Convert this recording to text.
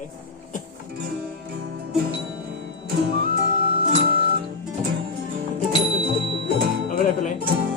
Thanks. I'm gonna have